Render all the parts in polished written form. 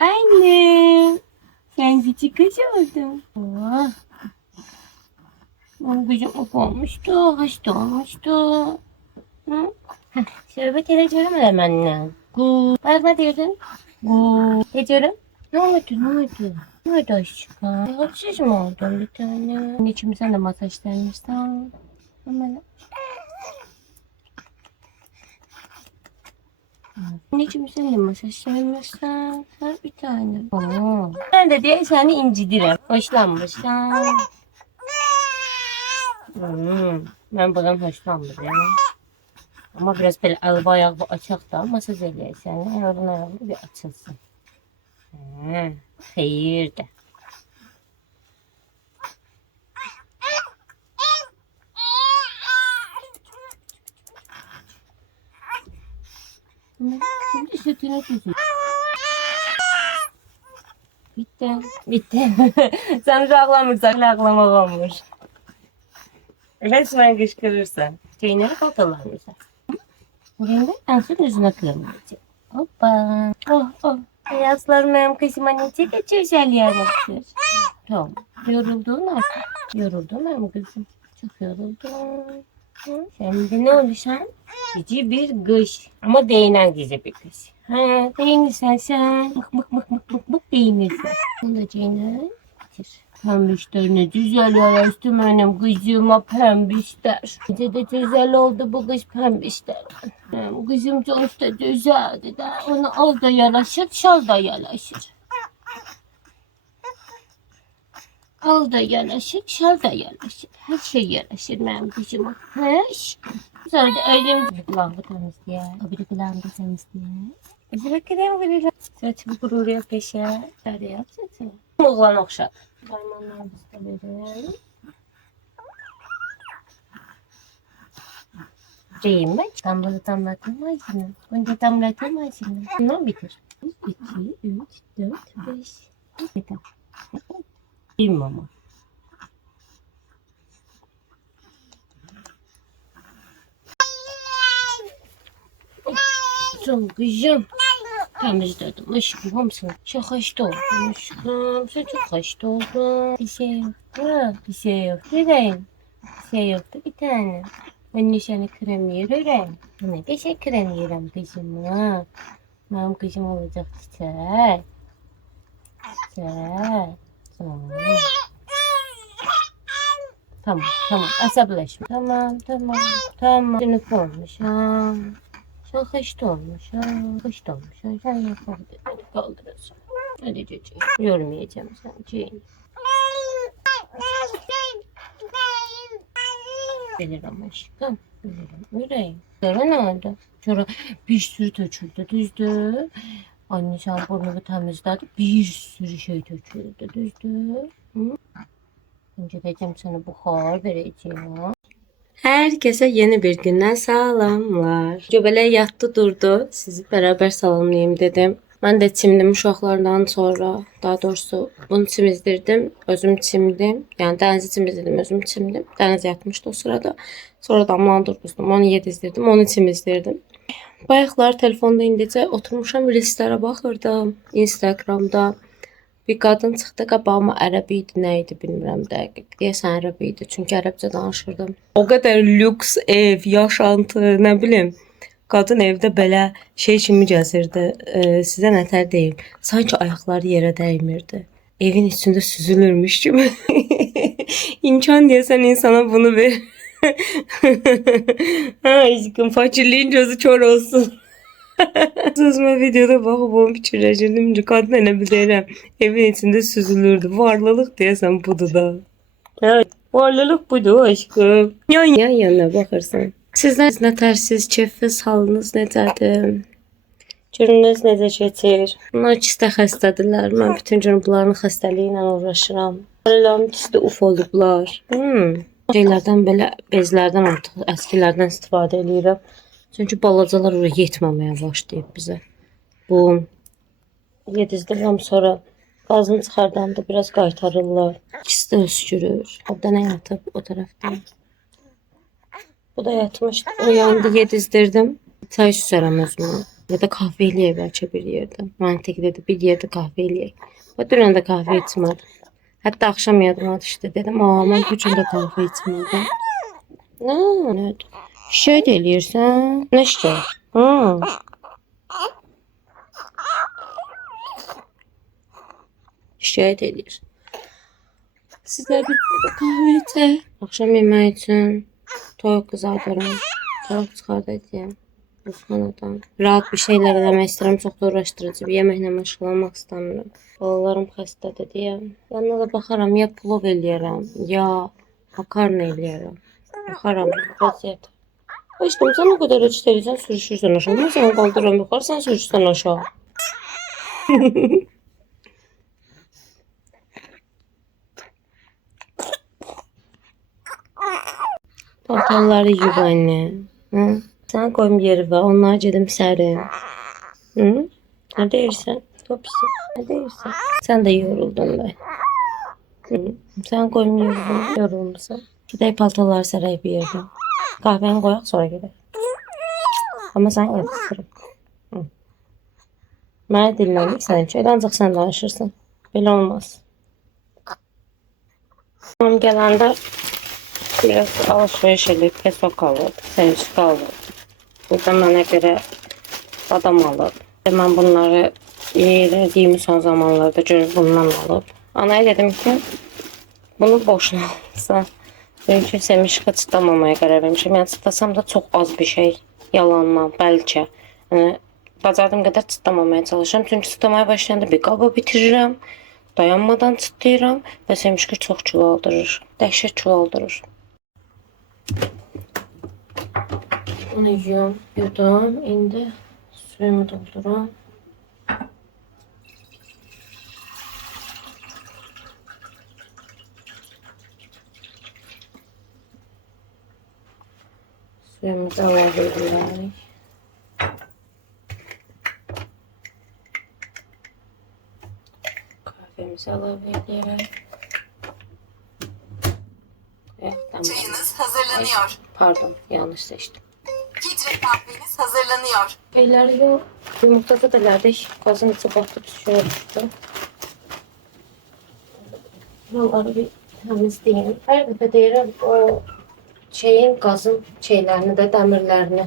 Anne. Sen küçük kız oldun. Oh. Kızım olmuştu. Hasta olmuştu. Hı? Şerbet edeceğim hemen. Bak ne diyordun? Ediyorum. Ne oldu? Ne oldu? Ne oldu aşkım? Haksız mı oldun bir tane? Anneciğim sen de masajlanırsan. Hemen. Anneciğim sen de masajlanırsan. Ver bir tane. Ben de diye seni incidirim. Hoşlanmışsan. Ben bundan hoşlanmıyorum. Ama biraz böyle elba ayağı açık da masaj eləyəsən. Ayağın bir açılsın. Xeyir də. Şimdi sütünü tüzün. Bitti. Bitti. Sen uşaqlamırsan ağlamaq olmur. Resmen kışkırırsan. Çeynleri kaltalarmışlar. Şimdi en son yüzüne kırmayacağım. Hoppa. Oh oh. Ayazlarım benim kızıma ne geçeceğiz yarın. Tamam. Yoruldun artık. Yoruldun benim kızım. Çok yoruldum. Şimdi ne olursan? Cici bir kış. Ama değinen cici bir kış. Ha, değinirsen sen. Mık değinirsen. Bunu da değiner. Pembişler ne güzel yaraştı benim kızıma pembişler. Gece de güzel oldu bu kız pembişler. Benim kızım çok da güzeldi de onu al da yaraşır, şal da yaraşır. Al da yaraşır, şal da yaraşır. Her şey yaraşır benim kızıma. Heş. Sonra da elim kulağımı temizliyor. Öbürü kulağımı da temizliyor. Öbürü krem verir. Saçımı kururuyor peşe. Şöyle yap saçımı. Oğlan okşat. Parmağımı da verelim. Reyim ben. Damlatılmazsın. Önce damlatılmazsın. Bundan bitir. 1, 2, 3, 4, 5. Yeter. Bir mama. Son kızım. Temizledim aşkım hamsın. Çok hasta oldun aşkım. Sen çok hasta oldun. Bir şey yoktu. Bir şey yoktu. Neden? Bir şey yoktu bir tane. Ben seni krem yerim. Ne de krem yerim kızıma. Benim kızım olacak çiçek. Çiçek. Tamam. Asablaşma. Tamam. Sınıf olmuş ha. Sen hasta olmuş ha. Sen yapabilir. Beni kaldırırsın. Hadi çocuğum. Yormayacağım sen Ceylin. Bilirim aşkım. Bilirim. Yüreğim. Sonra ne oldu? Sonra bir sürü töküldü. Düzdü. Anne sen burnumu temizledi. Bir sürü şey töküldü. Düzdü. Hı? Önce diyeceğim sana buhar vereceğim. Herkese yeni bir günden salamlar. Cöbələ yatdı durdu. Sizi beraber salamlayayım dedim. Ben de çimdim uşaqlardan sonra. Daha doğrusu bunu çimizdirdim. Özüm çimdim. Yani Dəniz'i çimizdirdim. Özüm çimdim. Dəniz yatmışdı o sırada. Sonra damlandırdım. Onu yedizdirdim. Onu çimizdirdim. Bayaqlar telefonda indicə oturmuşam reelslərə baxırdım. Instagramda. Bir qadın çıxdı qabağıma ərəb idi, nə idi bilmirəm dəqiq. Deyəsən ərəb idi, çünki ərəbcə danışırdım. O qədər lüks ev, yaşantı, nə bilim. Qadın evdə belə şey kimi gəzirdi. Sizə nətər deyim? Sanki ayaqları yerə dəymirdi. Evin içində süzülürmüş kimi. İmkan deyəsən insana bunu ver. Ha aşkım, fakirliğin gözü kör olsun. Sözüme videoda bakıp onu fikirləşirdim ki, kadın elə bilirəm evin içində süzülürdü. Varlılık deyəsən budur da. Evet, varlılık budur aşkım. Yan yana baxırsan. Sizlər nətərsiz, keyfiniz, halınız necədir? Gününüz necə keçir? Bunlar ikisi də xəstədirlər. Mən bütün gün bunların xəstəliyi ilə uğraşıram. Allah'ım ikisi də uf olublar. Şeylərdən belə bezlərdən artıq əskilərdən istifadə edirəm. Çünkü balacalar oraya yetməməyə başlayıb bizə. Bu yedizdirəm sonra qazını çıxardanda biraz qaytarırlar. İkisi də öskürür. Orada nə yatıb o tərəfdə. Bu da yatmışdı. O yanında yedizdirdim. Çay süsərəm özümə. Ya da kahve eləyək bəlkə bir yerdə. Məntiqli də bir yerdə kahve eləyək. Və dünən də kahve içmədim. Hətta axşam yadıma düşdü. Dedim, mən bu gün də kahve içmədim. Nə? Şikayət eləyirsən? Nə şikayət? Şikayət eləyir. Sizler bir kahve içək. Akşam yemək üçün toyuq qızardıram. Toyuq çıxardacağım. Buzxanadan. Rahat bir şeyler eləmək istəyirəm. Çox da uğraşdırıcı bir yeməklə məşğul olmaq istəmirəm. Balalarım xəstədir deyə. Yanına da baxaram, ya plov eləyərəm, ya makarna eləyərəm. Baxaram vəziyyət. İşte sen o kadar acı televizyon sürüşürsen aşağı. Ben sana kaldırıram yukarı, sen sürüşürsen aşağı. Paltarları yuyub anne. Hı? Sen koyum yeri var. Onlara gedim sərim. Hı? Ne deyirsən? Topisi. Ne deyirsən? Sen de yoruldun be. Hı? Sen koyum yeri var. Yorulmuşsun. Gidək paltarları sərək bir yerdə. Kahveni koyak sonra gidelim. Ama sen yapıştırın. Mənə dinləmək sən üçün. Ancaq sən danışırsan. Belə olmaz. Tamam gələndə biraz alışveriş edip pesok alır, sençik alır. Burada mənə görə adam alır. Mən bunları yediyim son zamanlarda görüb bundan alıb. Anaya dedim ki, bunu boşuna alırsa. Çünki semişka çıtlamamaya qərar vermişim. Yəni çıtlasam da çox az bir şey. Yalandan, bəlkə. Yəni, bacardığım qədər çıtlamamaya çalışıram. Çünki çıtlamaya başlayanda bir qaba bitirirəm. Dayanmadan çıtlayıram və semişka çox kilo aldırır. Dəhşət kilo aldırır. Onu yudum. İndi suyumu dolduram. Suyumuzu əlavə edirik. Kahvemizi əlavə edirik. Çayınız hazırlanıyor. Pardon, yanlış seçtim. Filtre kahveniz hazırlanıyor. Şeyleri yok. Yumurtada da verdik. Gazın içi batı düşüyor düştü. Buraları bir temizleyeyim. Her dəfə deyirəm o gazın şeylerini de demirlerini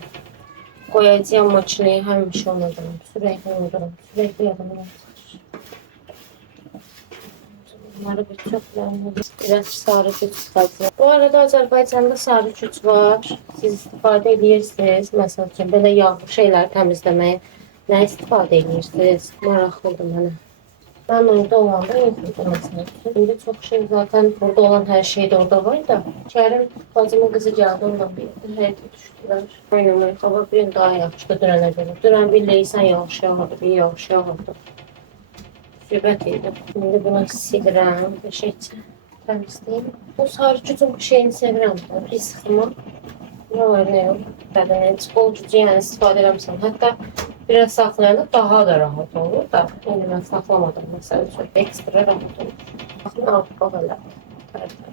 koyacağım makineye həmişə unudurum. Sürekli unudurum. Sürekli yadımdan çıxır. Bunları bir çöplərini biraz sarı güc çıxacaq. Bu arada Azərbaycanda sarı güc var. Siz istifadə edirsiniz. Məsəl üçün belə yağlı şeyləri təmizləməyə nə istifadə edirsiniz? Maraqlıdır mənə. Ben orada olanda yoxdur mesela. Şimdi çok şey zaten burada olan her şey de orada var da. Kerim bacımın kızı geldi ondan bir həyətə düşdülər. Oynamayı hava bir gün daha yaxşıdır dünənə görə. Dünən bir leysan yağış yağırdı, bir yağış yağırdı. Sübət idi. Şimdi bunu silirəm, bir şey təmizləyim. Bu sarı gücün bu şeyini sevirəm. Bir sıxımı. Ne var ne yok. Zaten bol gücü yani istifadə eləmişəm. Hətta biraz saxlayanda daha da rahat olur da. İndi mən saxlamadım mesela çok ekstra rahat olur. Baxın altı bax elə.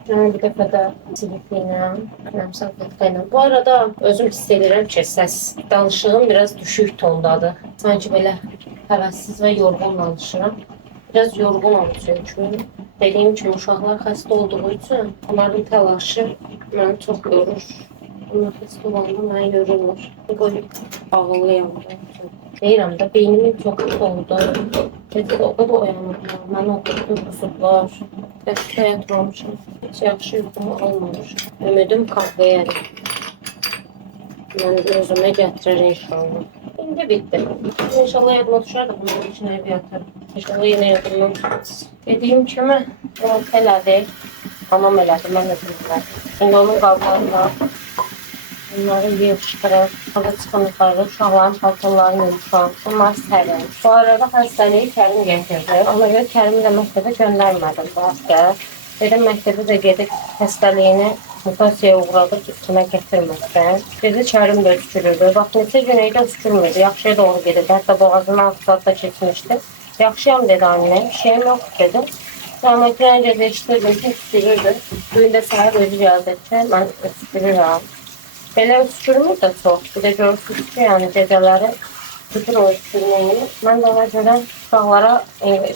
Yəni bir dəfə də siliklə, salfetkayla. Bu arada özüm hiss edirəm ki, səs danışığım biraz düşük tondadır. Sanki belə həvəssiz və yorğun danışıram. Biraz yorğun olur çünki. Dediyim kimi uşaqlar xəstə olduğu üçün onların təlaşı məni çox yorur. Bunlar xəstə olanda mənə yorulur. Qoyub ağıllıyam. Deyirəm də beynimin çox oldu. Tezdə o da oyanırlar. Mənə o qədər qusublar. Dəstə yatmamışım. Heç yaxşı yuxumu almamış. Ümidim kahveyədir. Mən özümə gətirir inşallah. İndi bitti. İnşallah yadıma düşər də bunun için ev yatarım. İnşallah yine yadımdan tutmaz. Dediğim kimi o elədi. Anam elədi, mən də bilmirəm. İndi onun qalmalarında bunları yığışdırıb, hava çıxan yuxarıda uşaqların paltarlarını yığışam. Bunlar sərin. Bu arada xəstəliyi Kərim gətirdi. Ona görə Kərimi də məktəbə göndərmədim bu həftə. Dedim məktəbə də gedib xəstəliyini mutasiyaya uğradıb üstümə gətirməsin. Bizi Kərim də öskürürdü. Bax, neçə gün eydə öskürmürdü. Yaxşıya doğru gedirdi. Hətta boğazının alt saatda keçmişdi. Yaxşıyam dedi annem. Bir şeyim yok dedi. Sonra filan gecə işdirdim ki, öskürürdü. Dün də səhər özü gəldi ki, mən öskürürəm. Belə öskürmür də çox. Bir də görürsünüz ki, yəni gecələri Bütün o istirmeyi. Ben de ona görə uşaqlara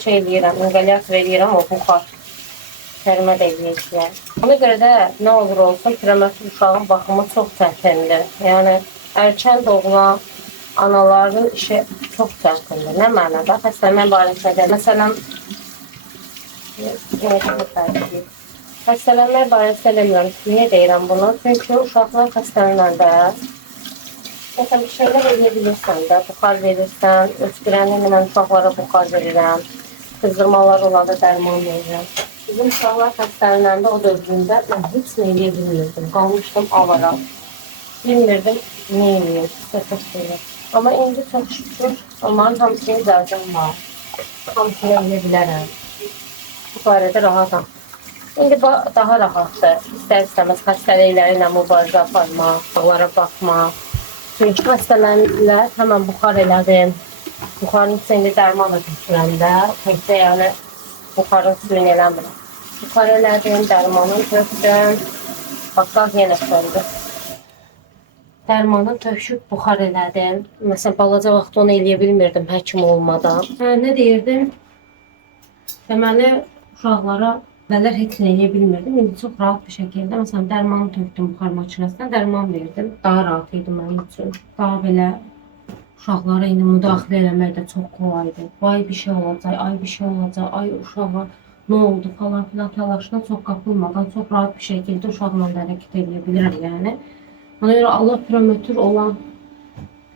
şey deyirəm, inqalyat verirəm o buxar. Tərmə də eləyəcəklər. Ona görə də nə olur olsun, prematür uşağın baxımı çox çətindir. Yəni, erkən doğulan anaların işi çox çətindir. Nə mənada? Xəstələmə barəsində. Məsələn, xəstələnmək barəsində demirəm. Niyə deyirəm bunu? Çünki uşaqlar xəstələnəndə məsələn, bir şeylər eləyə bilirsən də, buxar verirsən, öskürənlə mən uşaqlara buxar verirəm, qızdırmalar olanda dərman verirəm. Bizim uşaqlar xəstələnəndə o dövründə mən heç nə eləyə bilmirdim, qalmışdım avara. Bilmirdim, nə eləyim, söhbət deyil. Amma indi çox şükür, onların hamısını icazəm var, hamısını eləyə bilərəm. Bu barədə rahatam. İndi daha rahatdır, istər-istəməz xəstəlikləri ilə mübarizə aparmaq, onlara baxmaq. Çünki xəstələnirlər, həmən buxar elədim. Buxarın içində dərman da götürəndə, təkcə yəni buxarın suyunu eləmirəm. Buxar elədim, dərmanın tökdüm. Bax, yenə söndü. Dərmanı töküb buxar elədim. Məsələn, balaca vaxt onu eləyə bilmirdim həkim olmadan. Nə deyirdim? Deməli, uşaqlara əvvəllər heç nə eləyə bilmirdim. İndi çox rahat bir şəkildə, məsələn, dərmanı tökdüm buxar maşinəsinə, dərman verdim. Daha rahat idi mənim üçün. Daha belə uşaqlara indi müdaxilə eləmək də çox kolaydır. Ay bir şey olacaq, ay bir şey olacaq, ay uşağa nə oldu falan filan təlaşına çox qapılmadan, çox rahat bir şəkildə uşaqla da hərəkət edə bilirəm yəni. Ona görə Allah prematür olan,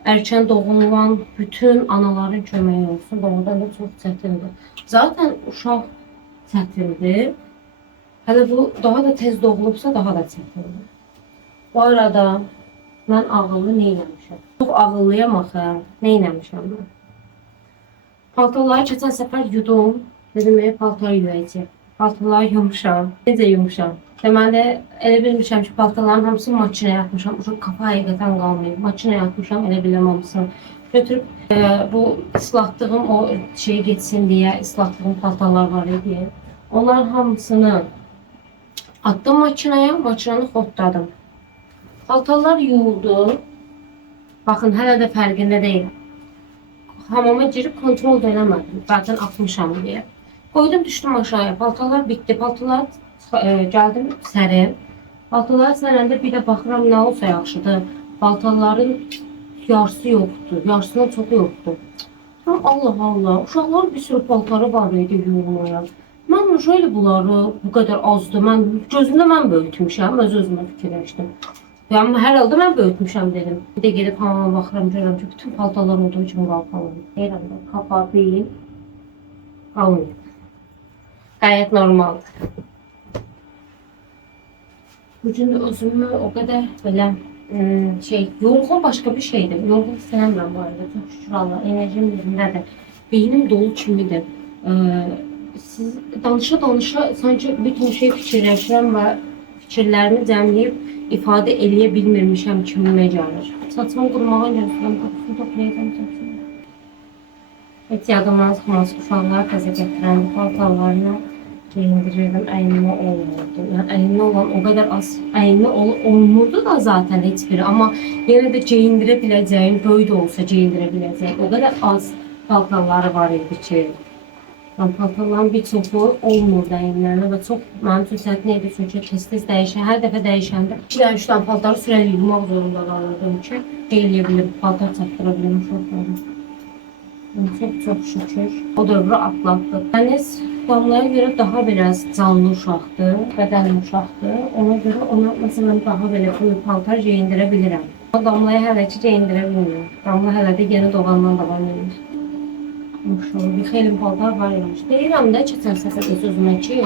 erkən doğulan bütün anaların köməyi olsun. Doğrudan da çox çətindir. Zaten uşaq çətindir. Hələ bu daha da tez doğulubsa daha da çətindir. Bu arada mən ağıllı nə eləmişəm? Çox ağıllıyam axı. Nə eləmişəm mən? Paltarları keçən səfər yudum. Dedim, paltar yuyacaq. Paltarları yumuşam. Necə yumuşam? Deməli, elə bilmişəm ki, paltarların hamısını makinəyə atmışam. Uşaq kafa həqiqətən qalmayıb. Makinəyə atmışam, elə biləm hamısını. Götürüb bu ıslatdığım o şey geçsin deyə ıslatdığım paltarlar var idi. Onların hamısını attım makinəyə, makinəni xotladım. Paltarlar yuyuldu. Baxın, hələ də fərqində deyil. Hamama girib kontrol da eləmədim. Zaten atmışam deyə. Qoydum, düşdüm aşağıya. Paltarlar bitdi. Paltarlar gəldim sərim. Paltarları sərəndə bir də baxıram nə olsa yaxşıdır. Paltarların yarısı yoxdur. Yarısından çoxu yoxdur. Allah Allah. Uşaqların bir sürü paltarı var idi yuyulmaya. Mən şöyle bunları bu kadar azdı. Mən gözümdə mən böyütmüşəm, öz-özümə fikirləşdim. Yəni hər halda mən böyütmüşəm dedim. Bir də gedib hamama baxıram, görürəm ki, bütün paltarlar olduğu kimi qalxalım. Deyirəm də, kafa deyil, qalmıyor. Gayet normaldır. Bugün də özümü o qədər belə yorğun başqa bir şeydir. Yorğun istəyirəm bu arada. Çox şükür Allah, enerjim yerindədir. Beynim dolu kimidir. Siz danışa sanki bütün şey fikirləşirəm və fikirlərimi cəmləyib ifadə eləyə bilmirmişəm kimimə gəlir. Saçımı qurumağa gəlirəm, qapısını toplayacağım saçımı. Heç yadımdan çıxmaz, uşaqlar təzə gətirən paltarlarını geyindirirdim, əynimə olmurdu. Yəni əynimə olan o qədər az, əynimə olmurdu da zaten heç biri. Amma yenə də geyindirə biləcəyim, böyük də olsa geyindirə biləcəyim. O qədər az paltarları var idi ki. Paltarların bir çoxu olmur dəyimlərinə və çox mənim üçün çətin idi çünki tez-tez dəyişən, hər dəfə dəyişəndə 2-3 dənə paltarı sürəli yumaq zorunda qalırdım ki, eləyə bilim, paltar çatdıra bilim uşaqlara. Çox şükür o dövrü atlatdıq. Dəniz Damlaya görə daha biraz canlı uşaqdır, bədənli uşaqdır. Ona görə ona məsələn daha belə böyük paltar geyindirə bilirəm. Damlaya hələ ki geyindirə bilmirəm. Damla hələ də yeni doğandan davam edir. Bir xeyli paltar var imiş. Deyirəm də keçən səfər öz-özümə ki,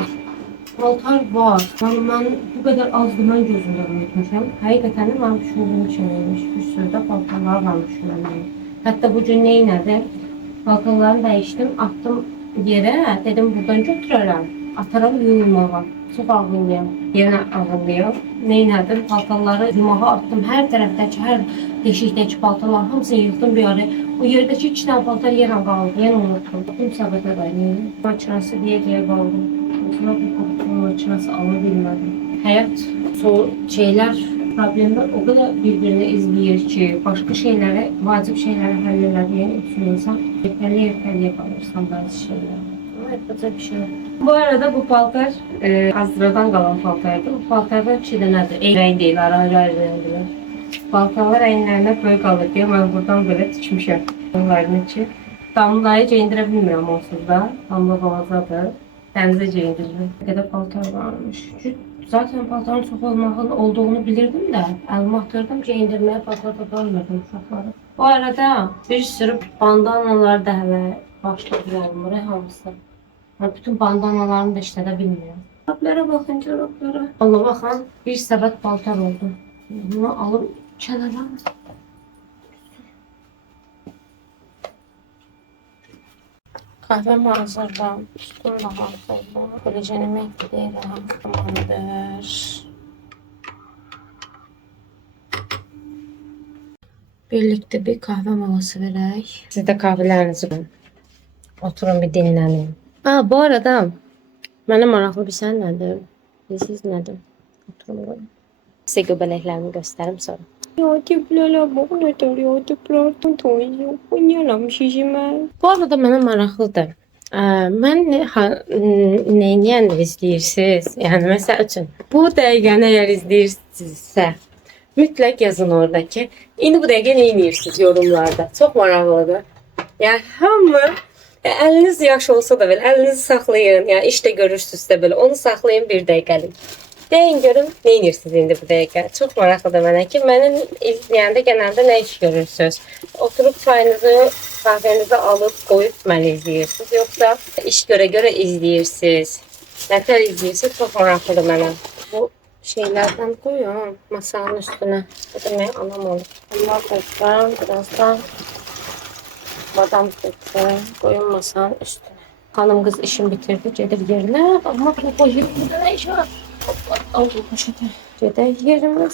paltar var. Yəni mən bu qədər azdır, mən gözümdə unutmuşam. Həqiqətən də mənim düşündüyüm kimiymiş. Bir sürü də paltarlar varmış mənim. Hətta bu gün nə elədim? Paltarlarını dəyişdim, attım yerə. Dedim buradan götürərəm. Ataram yuyulmağa. Çox ağıllıyam. Yenə ağıllıyam. Nə elədim? Paltarları yumağa attım. Hər tərəfdəki, hər deşikdəki paltarlar hamısını yığdım bir araya. O yerdəki 2 dənə paltar yerə qaldı. Yenə unuttum. Tüm səbətə qaynadım. Makinası deyə qaldım. Sonra bu makinası ala bilmədim. Həyat şeylər problemler o kadar birbirini izləyir ki, başka şeyleri, vacib şeyleri hallederdiğin için insan erteliye kalırsan bazı şeyler. Ama yapacak bir şey yok. Bu arada bu paltar Azradan kalan paltardı. Bu paltardan iki dənədir. Renk değil, ayrı renkler. Paltarlar əyinlərində böyük qalır deyə mən buradan böyle tikmişəm. Onların içi. Damlayı geyindirə bilmirəm onsuz da. Damla balacadır. Dənizə geyindiririm. Ne kadar paltar varmış. Zaten paltarın çok olduğunu bilirdim de elime atırdım giyindirmeye paltar toparmıyordum uşaqları. Bu arada bir sürü bandanalar da hələ başladı yolumur hamısı. Ben bütün bandanalarımı da işlədə bilmirəm. Çoraplara bakın çoraplara. Allah baxan bir səbət paltar oldu. Bunu alıb kənara. Kahvem hazırda. Üstüm de hazırda. Kolajenimi ekleyelim. Tamamdır. Birlikte bir kahve molası verək. Siz de kahvelerinizi oturun bir dinlənin. Bu arada mənə maraqlı bir şey nədir? Siz nədir? Oturun qoyun. Size göbələklərimi göstərim sonra. Bu arada mənə maraqlıdır. Mən neyini izləyirsiniz? Yəni məsəl üçün bu dəqiqəni əgər izləyirsinizsə mütləq yazın orada ki, indi bu dəqiqə nə edirsiniz yorumlarda. Çox maraqlıdır. Yəni hamı əliniz yaş olsa da belə əlinizi saxlayın. Yəni işdə görürsünüzsə belə onu saxlayın bir dəqiqəlik. Deyin görüm nə edirsiniz indi bu dəqiqə. Çox maraqlıdır mənə ki, mənim izləyəndə genəldə nə iş görürsünüz? Oturub çayınızı, kahvenizi alıb qoyub məni izləyirsiniz, yoxsa iş görə izləyirsiniz? Nətər izləyirsiniz? Çox maraqlıdır mənə. Bu şeylerden koyuyorum masanın üstüne. Bu demek anam olur. Bunlar koyacağım. Birazdan badam koyun masanın üstüne. Hanım kız işini bitirdi. Gelir yerine. Ama bu poşetinde ne iş var? Al bu poşeti. Gelir yerine.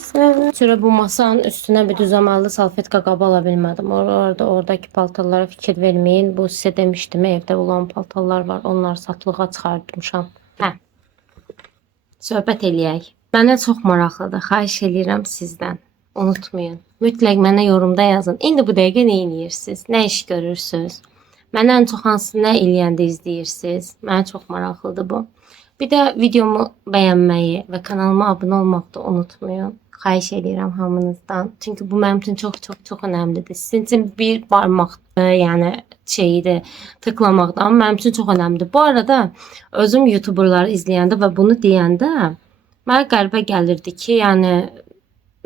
Sonra bu masanın üstüne bir düzəməlli salfetka qabı ala bilmədim. Oradaki paltarlara fikir vermeyin. Bu size demiştim evde olan paltarlar var. Onları satılığa çıxartmışam. Söhbət eləyək. Mənə çox maraqlıdır. Xahiş edirəm sizdən. Unutmayın. Mütləq mənə yorumda yazın. İndi bu dəqiqə nə edirsiniz? Nə iş görürsünüz? Mənə ən çox hansı nə eləyəndə izləyirsiniz? Mənə çox maraqlıdır bu. Bir də videomu bəyənməyi və kanalıma abunə olmağı da unutmayın. Xahiş edirəm hamınızdan. Çünki bu mənim üçün çox önəmlidir. Sizin üçün bir barmaq, yəni şeyidir, tıklamaqdan mənim üçün çox önəmlidir. Bu arada özüm YouTuberları izləyəndə və bunu deyəndə mənə qəlbə gəlirdi ki, yəni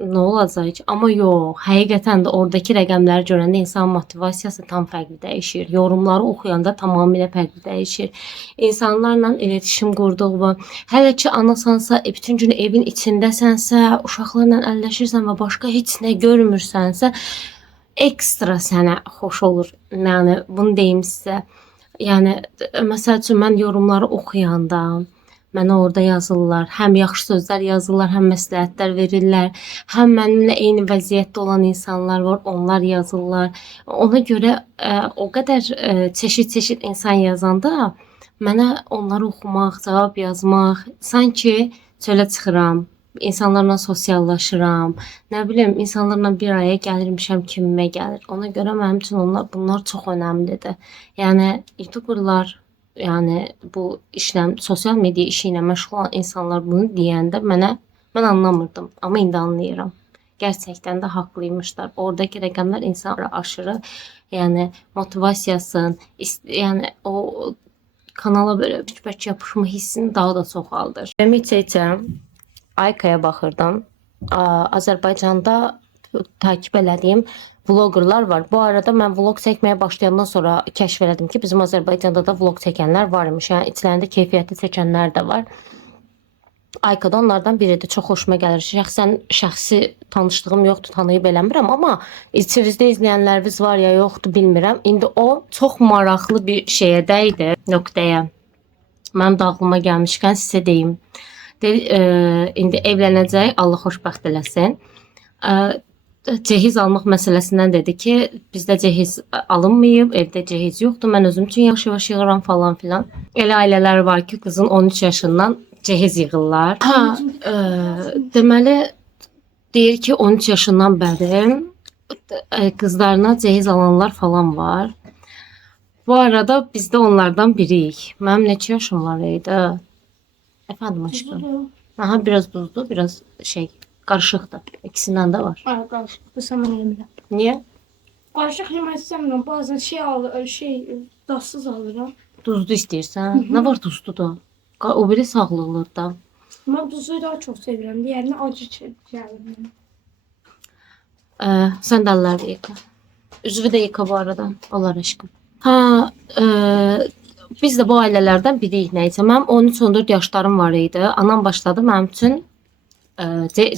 nə olacaq ki? Amma yox, həqiqətən də oradakı rəqəmləri görəndə insan motivasiyası tam fərqli dəyişir. Yorumları oxuyanda tamamilə fərqli dəyişir. İnsanlarla iletişim qurduğu, hələ ki anasansa, bütün gün evin içindəsənsə, uşaqlarla əlləşirsən və başqa heç nə görmürsənsə, ekstra sənə xoş olur. Yəni bunu deyim sizə. Yəni məsəl üçün mən yorumları oxuyanda mənə orada yazırlar. Həm yaxşı sözlər yazırlar, həm məsləhətlər verirlər. Həm mənimlə eyni vəziyyətdə olan insanlar var, onlar yazırlar. Ona görə o qədər çeşid insan yazanda mənə onları oxumaq, cavab yazmaq, sanki çölə çıxıram, insanlarla sosiallaşıram. Nə bilim, insanlarla bir araya gəlirmişəm kimimə gəlir. Ona görə mənim üçün bunlar çox önəmlidir. Yəni YouTuberlar, yani bu işlə, sosial medya işi ilə məşğul olan insanlar bunu deyəndə mən anlamırdım. Amma indi anlayıram. Gerçəkdən də haqlıymışlar. Oradakı rəqəmlər insanlara aşırı, yəni motivasiyasını, yəni o kanala böyle bərk yapışma hissini daha da çoxaldır. Deməyəcəm, Aykaya baxırdım. Azərbaycanda takip elədiyim vloggerlar var. Bu arada mən vlog çəkməyə başlayandan sonra kəşf elədim ki, bizim Azərbaycanda da vlog çəkənlər varmış. Yəni içlərində keyfiyyətli çəkənlər də var. Aykada onlardan biridir. Çox xoşuma gəlir. Şəxsi tanışdığım yoxdur, tanıyıb eləmirəm, amma içinizdə izləyənləriniz var ya yoxdur bilmirəm. İndi o çox maraqlı bir şeyə dəydi, nöqtəyə. Mənim də ağlıma gəlmişkən sizə deyim. İndi evlənəcək, Allah xoşbəxt eləsin. Cehiz almaq məsələsindən dedi ki, bizdə cehiz alınmayıb, evdə cehiz yoxdur. Mən özüm üçün yavaş-yavaş yığıram falan filan. Elə ailələr var ki, qızın 13 yaşından cehiz yığırlar. Deməli Deyir ki 13 yaşından bəri qızlarına cehiz alanlar falan var. Bu arada biz de onlardan biriyik. Mənim neçə yaşım var idi? Efendim aşkım. Aha biraz buzlu, biraz şey karışıktı. İkisinden de var. Ay qarışıq. Bu zaman yemirəm. Niye? Qarışıq yemək istəmirəm. Bazen dadsız alıram. Duzlu istiyorsan. Ne var duzlu da? O biri sağlıklı da. Mən duzluyu daha çox sevirəm. Diğərini acı çəkirəm. Sen de ellerini yıka. Üzvü de yıka bu arada. Allah aşkına. Ha, biz de bu ailelerden biriyik neyse. Mənim 13-14 yaşlarım var idi. Anam başladı mənim üçün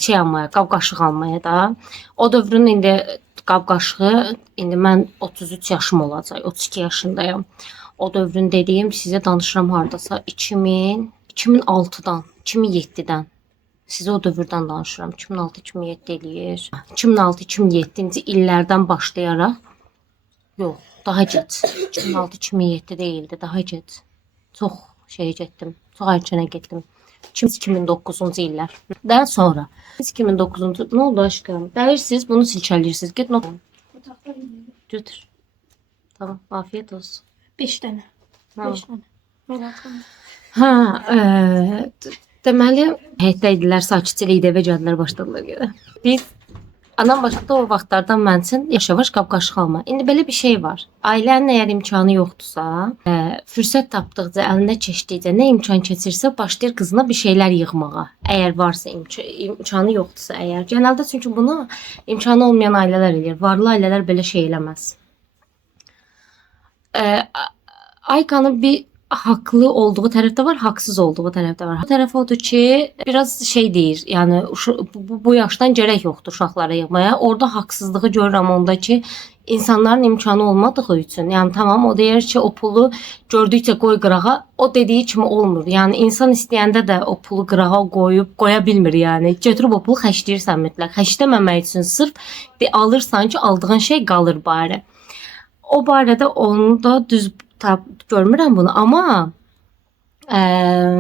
şey almaya, qab-qaşıq almaya da. O dövrün indi qab-qaşığı, indi mən 33 yaşım olacaq, 32 yaşındayım. O dövrün dediyim sizə danışıram hardasa 2006'dan, 2007'den. Sizə o dövrdən danışıram. 2006-2007 eləyir. 2006-2007-ci illərdən başlayaraq yox, daha gec. 2006-2007 değildi, daha gec. Çox şey getdim. Çox erkənə getdim. 2009-cu illər. Daha sonra 2009-cu nə oldu aşkım? Dəyirsiniz, bunu silkələyirsiniz. Get not. Götür. Tamam, afiyet olsun. 5 dənə. Tamam. 5 dənə. Meraklanma. Ha, deməli, həyətdə idilər, sakitçilik evə gəldilər, başladılar görə. Biz anam başladı o vaxtlardan mən üçün yavaş-yavaş qab-qaşıq alma. İndi belə bir şey var. Ailənin əgər imkanı yoxdursa, fürsət tapdıqca, əlinə keçdikcə, nə imkan keçirsə, başlayır qızına bir şeylər yığmağa. Əgər varsa imkanı yoxdursa, əgər. Genəldə çünki bunu imkanı olmayan ailələr eləyir. Varlı ailələr belə şey eləməz. Aykanın bir haklı olduğu tərəfdə var, haksız olduğu tərəfdə var. Bu tərəf odur ki, biraz şey deyir, yəni bu yaşdan gərək yoxdur uşaqlara yığmaya. Orada haksızlığı görürəm onda ki, insanların imkanı olmadığı üçün. Yəni tamam, o deyir ki, o pulu gördükcə qoy qırağa, o dediyi kimi olmur. Yəni insan istəyəndə də o pulu qırağa qoya bilmir yəni. Götürüb o pulu xərcləyirsən mütləq. Xərcləməmək üçün sırf bir alırsan ki, aldığın şey qalır bari. O barədə onu da düz görmürəm bunu, amma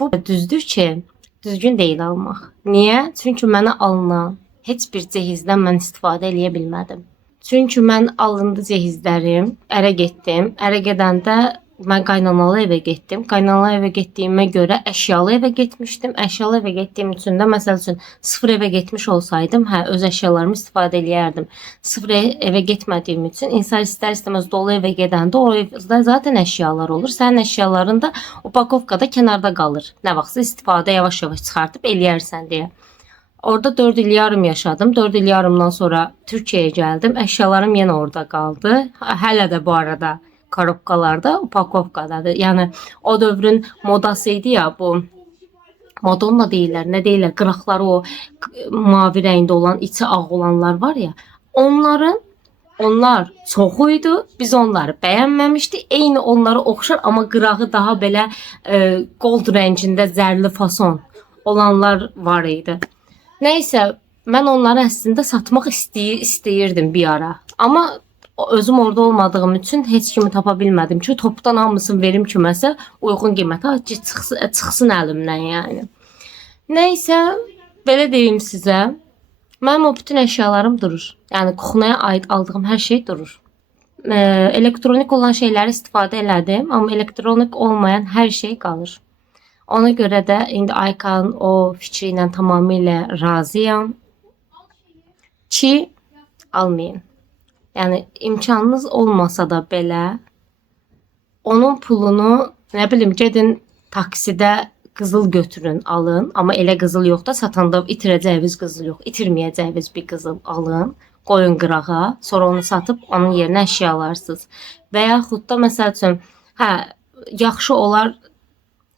bu düzdür ki, düzgün deyil almaq. Niyə? Çünki mənə alınan heç bir cehizdən mən istifadə eləyə bilmədim. Çünki mən alındı cehizlərim, ərə getdim. Ərə gedəndə mən qaynanalı evə getdim. Qaynanalı evə getdiyimə görə əşyalı evə getmişdim. Əşyalı evə getdiyim üçün də məsəl üçün sıfır evə getmiş olsaydım, hə, öz əşyalarımı istifadə eləyərdim. Sıfır evə getmədiyim üçün insan istər-istəməz dolu evə gedəndə o evdə zaten əşyalar olur. Sənin əşyaların da upakovkada kənarda qalır. Nə vaxtsa istifadə yavaş-yavaş çıxartıb eləyərsən deyə. Orada 4 il yarım yaşadım. 4 il yarımdan sonra Türkiyəyə gəldim. Əşyalarım yenə orada qaldı. Hələ də bu arada korobkalarda, upakovkadadır. Yəni o dövrün modası idi ya, bu Madonna deyirlər, nə deyirlər, qıraqları o mavi rəngdə olan, içi ağ olanlar var ya, onlar çoxu idi. Biz onları bəyənməmişdik. Eyni onlara oxşar, amma qırağı daha belə gold rəngində zərli fason olanlar var idi. Nəysə, mən onları əslində satmaq istəyirdim bir ara. Amma özüm orada olmadığım üçün heç kimi tapa bilmədim ki, topdan hamısını verim kiməsə uyğun qiymətə çıxsın əlimdən yəni. Nəysə, belə deyim sizə, mənim o bütün əşyalarım durur. Yəni kuxnaya aid aldığım hər şey durur. Elektronik olan şeyləri istifadə elədim, amma elektronik olmayan hər şey qalır. Ona görə də indi Aykanın o fikri ilə tamamilə razıyam ki, almayın. Yəni imkanınız olmasa da belə onun pulunu, nə bilim, gedin taksidə qızıl götürün, alın. Amma elə qızıl yox da, satanda itirəcəyiniz qızıl yox, itirməyəcəyiniz bir qızıl alın, qoyun qırağa, sonra onu satıb onun yerinə əşya alarsınız. Və yaxud da məsəl üçün, hə, yaxşı olar,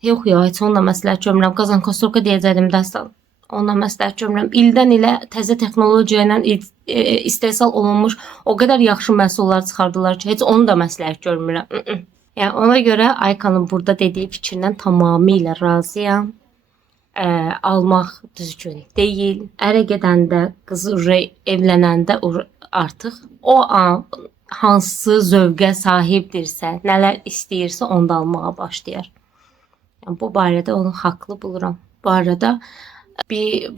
yox ya, heç onunla məsləhət görmürəm, Qazankostorka deyəcəydim dəstən. Onunla məsləhət görmürəm. İldən ilə təzə texnologiya ilə istehsal olunmuş o qədər yaxşı məhsullar çıxardılar ki, heç onu da məsləhət görmürəm. Yəni ona görə Aykanın burada dediyi fikirdən tamamilə razıyam. Almaq düzgün deyil. Ərə gedəndə, qız evlənəndə artıq o an hansı zövqə sahibdirsə, nələr istəyirsə onda almağa başlayar. Yəni bu barədə onu haqlı buluram. Bu arada bir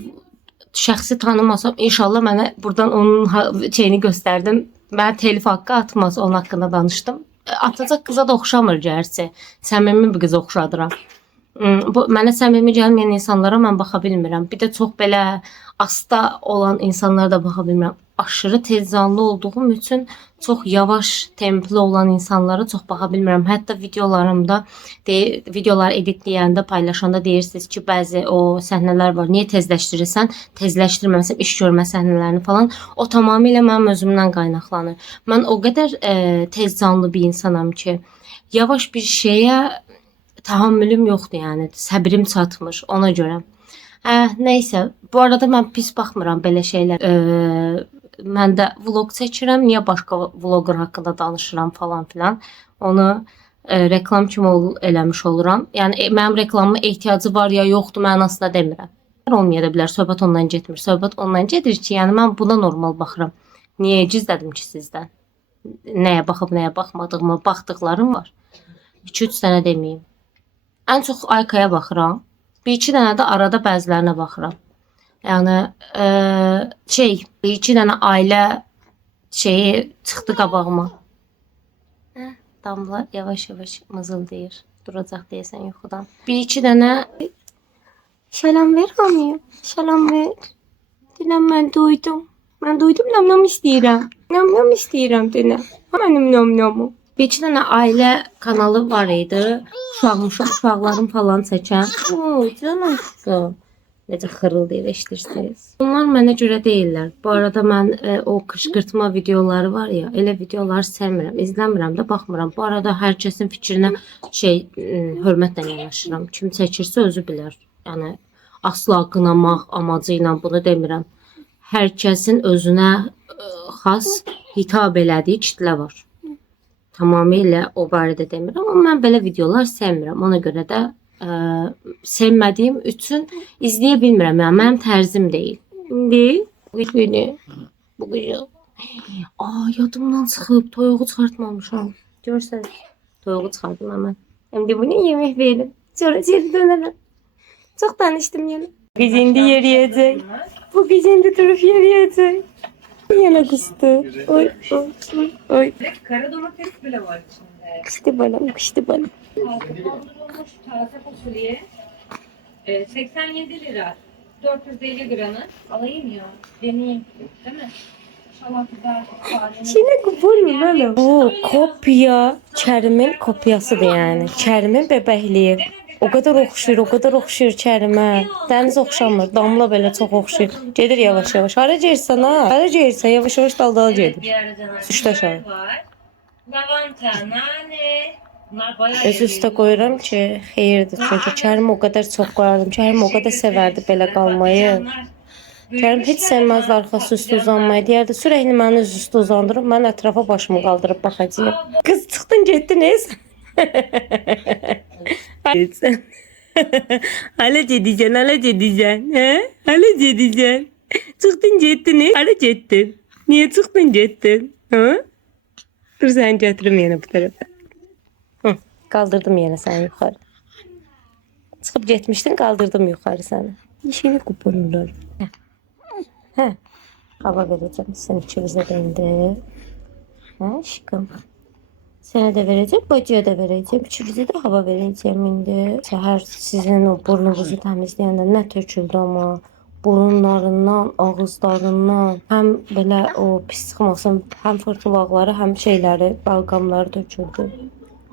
şəxsi tanımasam, inşallah mənə buradan onun şeyini göstərdim. Mən telif haqqı atmaz, onun haqqında danışdım. Atacaq qıza da oxşamır gərçi. Səmimi bir qız oxşadıram. Mənə səmimi gəlməyən insanlara mən baxa bilmirəm. Bir də çox belə asta olan insanlara da baxa bilmirəm. Aşırı tezcanlı olduğum üçün çox yavaş templi olan insanlara çox baxa bilmirəm. Hətta videolarımda videolar editləyəndə, paylaşanda deyirsiniz ki, bəzi o səhnələr var. Niyə tezləşdirirsən? Tezləşdirməsən iş görmə səhnələrini falan. O tamamilə mənim özümdən qaynaqlanır. Mən o qədər tezcanlı bir insanam ki, yavaş bir şeyə tahammülüm yoxdur, yəni səbrim çatmır ona görə. Nəysə, bu arada mən pis baxmıram belə şeylər. Mən də vlog çəkirəm, niyə başqa vloger haqqında danışıram falan filan. Onu reklam kimi eləmiş oluram. Yəni mənim reklamıma ehtiyacı var ya yoxdur mənasında demirəm. Olmaya da bilər, söhbət ondan getmir. Söhbət ondan gedir ki, yəni mən buna normal baxıram. Niyə gizlədim ki sizdən? Nəyə baxıb, nəyə baxmadığımı, baxdıqlarım var. 2-3 dənə deməyim. Ən çox Aykaya baxıram. Bir-iki dənə də arada bəzilərinə baxıram. Yəni bir-iki dənə ailə şeyi çıxdı qabağıma. Damla yavaş-yavaş mızıldayır. Duracaq deyəsən yuxudan. Bir-iki dənə salam ver hamıya. Salam ver. Deyirəm mən duydum. Mən duydum, nam-nam istəyirəm. Nam-nam istəyirəm deyirəm. Mənim nam-namım. Bir-iki dənə ailə kanalı var idi. Uşaqlarım falan çəkən. Canım aşkım. Necə xırıldayır, eşidirsiniz. Bunlar mənə görə deyirlər. Bu arada mən o qışqırtma videoları var ya, elə videoları sevmirəm, izləmirəm də, baxmıram. Bu arada hər kəsin fikrinə hörmətlə yanaşıram. Kim çəkirsə özü bilər. Yəni asla qınamaq amacı ilə bunu demirəm. Hər kəsin özünə xas hitab elədiyi kitlə var. Tamamilə o barədə demirəm, amma mən belə videolar sevmirəm. Ona görə də sevmədiyim üçün izləyə bilmirəm. Yəni mənim tərzim deyil. Bu güzel. Yadımdan çıxıb toyuğu çıxartmamışam. Görsəniz. Toyuğu çıxardım hemen. Hem de bunu yemək verim. Sonra geri dönərəm. Çox danışdım yəni. Biz indi yeriyəcək. Bu biz indi durub yeriyəcək. Yana qıstı. Oy. Kara domates bile var içinde. Kıştı balam. Taze fasulye 87 lira. 450 gramı. Alayım ya. Deneyeyim. Değil mi? İnşallah güzel. Şimdi kupon mu? Bu kopya. Kərimin kopyasıdır yəni. Kərimin bəbəkliyi. O qədər oxşuyur Kərimə. Dəniz oxşamır. Damla belə çox oxşuyur. Gedir yavaş-yavaş. Hara gedirsən ha? Hara gedirsən? Yavaş-yavaş dal gedir. Üstə aşağı. Lavanta, nane. Bunlar bayağı Öz üstə qoyuram ki, xeyirdir. Çünki Kərim o qədər çox qoyardım. Kərim o qədər sevərdi belə qalmayı. Kərim heç sevməzdi arxası üstə uzanmayı. Deyərdi, sürəkli məni öz üstə uzandırıb, mən ətrafa başımı qaldırıb baxacağım. Qız çıxdın getdiniz. Hala gedəcən. Hala gedəcən. Çıxdın getdiniz. Hala getdin. Niyə çıxdın getdin? Dur səni gətirim yenə bu tərəfə. Kaldırdım yine seni yukarı. Çıkıp gitmiştin, kaldırdım yukarı seni. İşini kuponlar. Hava vereceğim. Sen içimize döndü. Aşkım. Sana da vereceğim, bacıya da vereceğim. İçimize de hava vereceğim indi. Səhər sizin o burnunuzu təmizləyəndə nə töküldü ama. Burunlarından, ağızlarından, həm belə o pis çıxmasın, həm fırtılaqları, həm şeyləri, balqamları töküldü.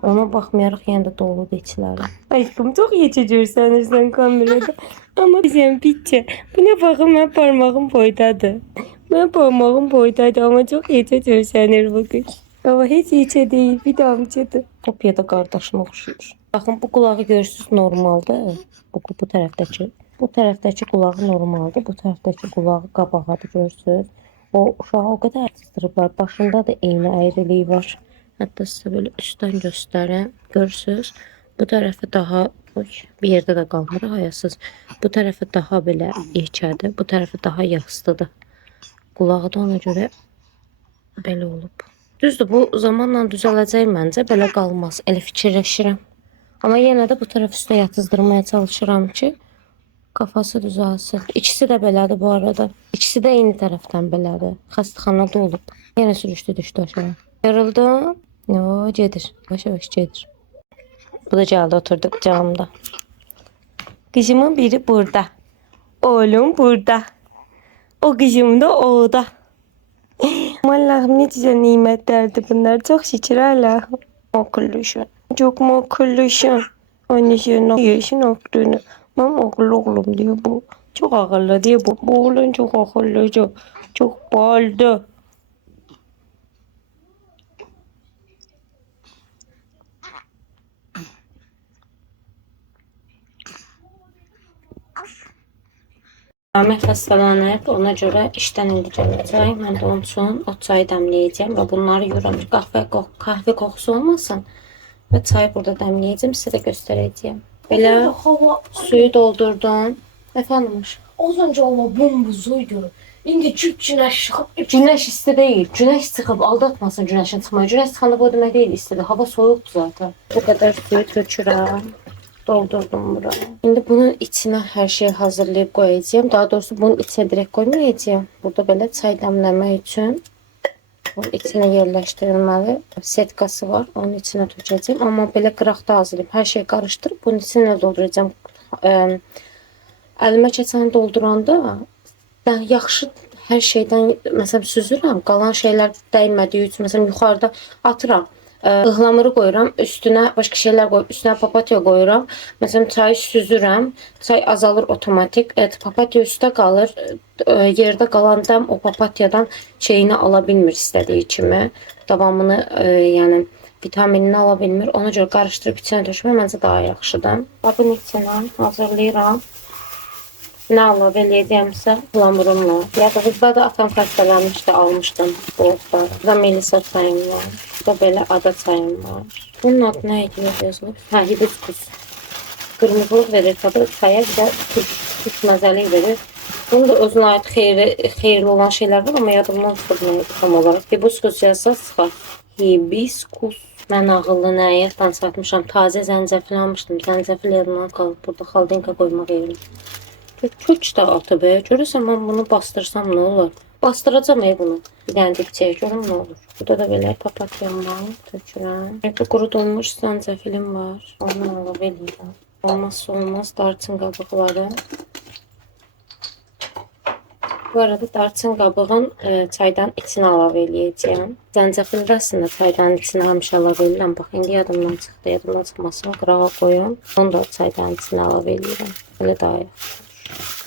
Ona baxmayaraq yenə də doludur içləri. Aşkım çox yecə görsənirsən kamerada. Amma bizəm bitcə. Bu nə baxım, mən parmağım boydadır. Amma çox yecə görsənir bu qız. Amma heç yecə deyil, bir damcıdır. Kopya da qardaşına oxşuyur. Baxın, bu qulağı görürsünüz normaldır. Bu tərəfdəki. Bu tərəfdəki qulağı normaldır. Bu tərəfdəki qulağı qabağadır görürsünüz. O uşağı o qədər sızdırıblar. Başında da eyni əyriliyi var. Hətta sizə belə üstdən göstərəm. Görürsünüz. Bu tərəfi daha bir yerdə də qalmır ayasız. Bu tərəfi daha belə yekədir. Bu tərəfi daha yastıdır. Qulağı da ona görə belə olub. Düzdür, bu zamanla düzələcək məncə. Belə qalmaz. Elə fikirləşirəm. Amma yenə də bu tərəf üstə yatızdırmaya çalışıram ki, Kafası düzəlsin. İkisi də belədir bu arada. İkisi də eyni tərəfdən belədir. Xəstəxanada olub. Yenə sürüşdü düşdü aşağı. Yarıldın. Yo, gedir. Yavaş gedir. Bu da gəldi oturdu qucağımda. Kızımın biri burada. Oğlum burada. O kızım da orada. Allah'ım ne güzel nimetlerdi bunlar. Çok şükür Allah'ım. Akıllısın. Çok mu akıllısın? Annesinin yaşın aklını. Ben akıllı oğlum diyor bu. Çok akıllı diyor bu. Bu oğlan çok akıllı. Çok baldı. Ahmet xəstələnib, ona görə işdən indi gələcək. Mən də onun üçün o çayı dəmləyəcəm və bunları yuram. Kahve qoxusu olmasın. Və çayı burada dəmləyəcəm, sizə də göstərəcəyəm. Belə Hava suyu doldurdum. Efendim? az önce hava bombuzuydu. İndi güneş çıkıp Günəş isti deyil. Günəş çıxıb aldatmasın günəşin çıxmayı. Günəş çıxanda bu demək deyil istidir. Hava soyuqdur zaten. Bu qədər suyu tökürəm. Doldurdum bura. İndi bunun içine her şeyi hazırlayıp koyacağım. Daha doğrusu bunun içine direkt koymayacağım. Burada böyle çay demlemek için bunun içine yerleştirilmeli setkası var. Onun içine tökeceğim. Ama böyle qıraqda hazırlayıp her şeyi karıştırıp bunun içine dolduracağım. Əlimə keçəni dolduranda ben yaxşı her şeyden mesela süzürəm. Qalan şeyler dəymədiyi üçün mesela yuxarıda atıram. Ihlamırı koyuram, üstüne başka şeyler koyup üstüne papatya koyuram. Mesela çayı süzürəm, çay azalır otomatik. Papatya üstə qalır. Yerdə qalan dəm o papatyadan şeyini ala bilmir istədiyi kimi. Davamını yəni vitaminini ala bilmir. Ona görə qarışdırıb içine tökmək məncə daha yaxşıdır. Babın içine hazırlayıram. Nə əlavə eləyəcəmsə ıhlamurumla. Yadınızda da atam xəstələnmişdi, almışdım bu otları. Burada melisa çayım var. Burada belə ada çayım var. Bunun adı nə idi yazılıb? Hə, hibiskus. Qırmızılıq verir tadı çaya, bir də turş məzəlik verir. Bunun da özünə aid xeyirli olan şeylər var, amma yadımdan çıxıb nə idi tam olaraq. Hibiskus yazsa çıxar. Hibiskus. Mən ağıllı nəyiyyətdən satmışam. Tazə zəncəfil almışdım. Zəncəfil yadımdan qalıb. Burada xaldinka qoymaq yerim. Köç də atı be. Görürsən mən bunu bastırsam nə olur? Bastıracağam bunu. Bir dənə dipçəyə görüm nə olur. Burada da belə papatyam var. Tökürəm. Burada qurudulmuş zəncəfilim var. Onu əlavə edirəm. Olmazsa olmaz darçın qabıqları. Bu arada darçın qabığın çaydan içine əlavə eləyəcəyəm. Zəncəfil də əslində çaydan içine həmişə əlavə edirəm. Bax, indi yadımdan çıxdı. Yadımdan çıxmasın. Qırağa qoyum. Onu da çaydan içine əlavə eləyirəm. Belə daha yaxşı.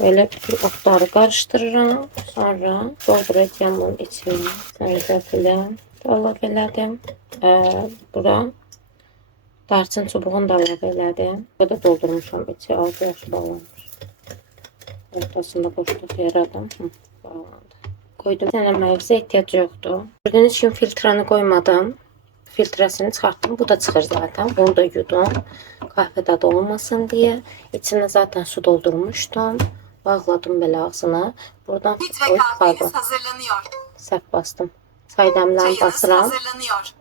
Böyle bütün otları karıştırıram. Sonra dolduracağım bunun içine. Zəncəfili əlavə elədim. Bura darçın çubuğunu da əlavə elədim. Burada doldurmuşam içi. Altı yaşı bağlanmış. Ortasında boşluq yaradım. Bağlandı. Koydum. Sənəməyizə ehtiyac yoxdur. Gördüğünüz kimi filtranı koymadım. Filtrəsini çıxartdım. Bu da çıxır zaten. Bunu da yudum. Kahve dadı olmasın diye. İçine zaten su doldurmuştum. Bağladım belə ağzına. Buradan Filtre koyup kahveniz pardon. hazırlanıyor. Səhv bastım. Çay dəmləni Çayınız basıram. hazırlanıyor.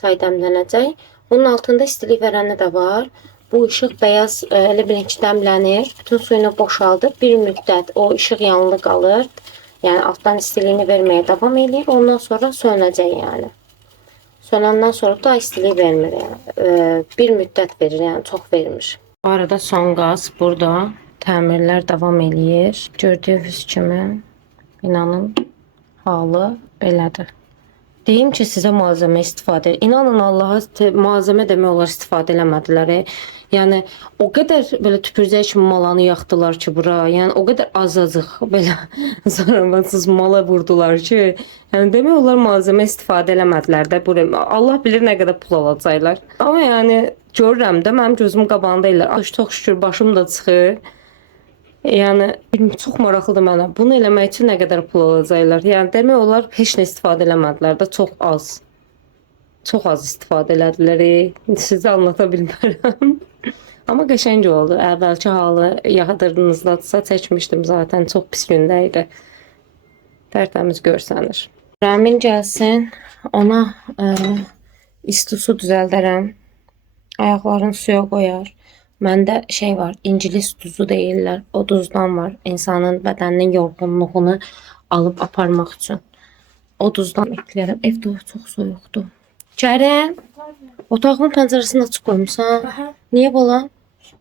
Çay dəmlənəcək. Bunun altında istilik verəni də var. Bu ışıq beyaz elə bilin ki dəmlənir. Bütün suyunu boşaldır. Bir müddət o ışıq yanılı qalır. Yəni altdan istiliyini verməyə davam edir. Ondan sonra sönəcək yəni. Sönəndən sonra da istiliyi vermir yəni. Bir müddət verir, yəni çox vermir. Bu arada son qaz burada. Təmirlər davam eləyir. Gördüyünüz kimi binanın halı belədir. Deyim ki sizə malzemə istifadə edin. İnanın Allaha malzemə demək olar istifadə eləmədilər. Yəni o qədər belə tüpürcək kimi malanı yaxdılar ki bura. Yəni o qədər azacıq belə zaravatsız mala vurdular ki, yəni demək olar malzemə istifadə eləmədilər də. Allah bilir nə qədər pul alacaqlar. Amma yəni görürəm də mənim gözüm qabağında ellər. Çox şükür başım da çıxır. Yəni çox maraqlıdır mənə. Bunu eləmək üçün nə qədər pul alacaqlar? Yəni demək olar heç nə istifadə eləmədilər də, çox az. Çox az istifadə elədilər. Sizə anlata bilmərəm. Amma qəşəng oldu. Əvvəlki halı yadınızdadsa çəkmişdim zaten. Çox pis gündə idi. Tərtəmiz görsənir. Ramin gəlsin. Ona isti su düzəldərəm. Ayaqlarını suya qoyar. Məndə şey var, İngilis duzu deyirlər. O duzdan var. İnsanın bədəninin yorğunluğunu alıb aparmaq üçün. O duzdan ekləyirəm. Evdə çox soyuqdur. Kərim, otağın pəncərəsini açıq qoymusan. Aha. Niyə bala?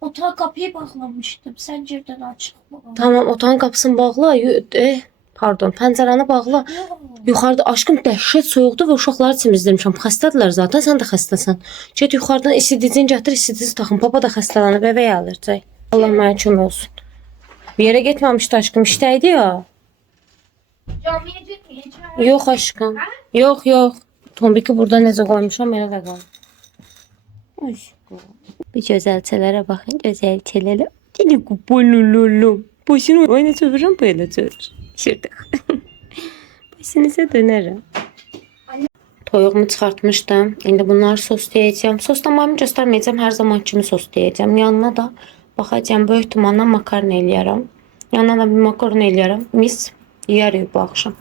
Otağa kapıyı bağlamışdım. Səncərdən açıq mı? Tamam, otağın qapısını bağla. Pardon, pəncərəni bağla. Yuxarıda aşkım dəhşət soyuqdur və uşaqları temizləmişəm. Xəstədirlər zaten, sən də xəstəsən. Get yuxarıdan isidicini gətir, isidici taxın. Papa da xəstələnib, evə alırcaq. Allah mənə kömək olsun. Bir yerə getməmişdi aşkım, işdəydi ya. Camiye gitmeyeceğim. Yox aşkım. Yox, yox. Tombiki burada necə qoymuşam, elə də qalır. Aşkım. Bir gözəlçələrə baxın, gözəlçələrə. Dili kupolululum. Başını oynatırım, böyle çövür. Şırdık. Başınıza dönərəm. Toyuğumu çıxartmışdım. İndi bunları sosləyəcəm. Soslamamı göstərməyəcəm. Hər zaman kimi sosləyəcəm. Yanına da baxacağım. Böyük ihtimalle makarna eləyərəm. Yanına da bir makaron eləyərəm. Mis yeyərik bu axşam.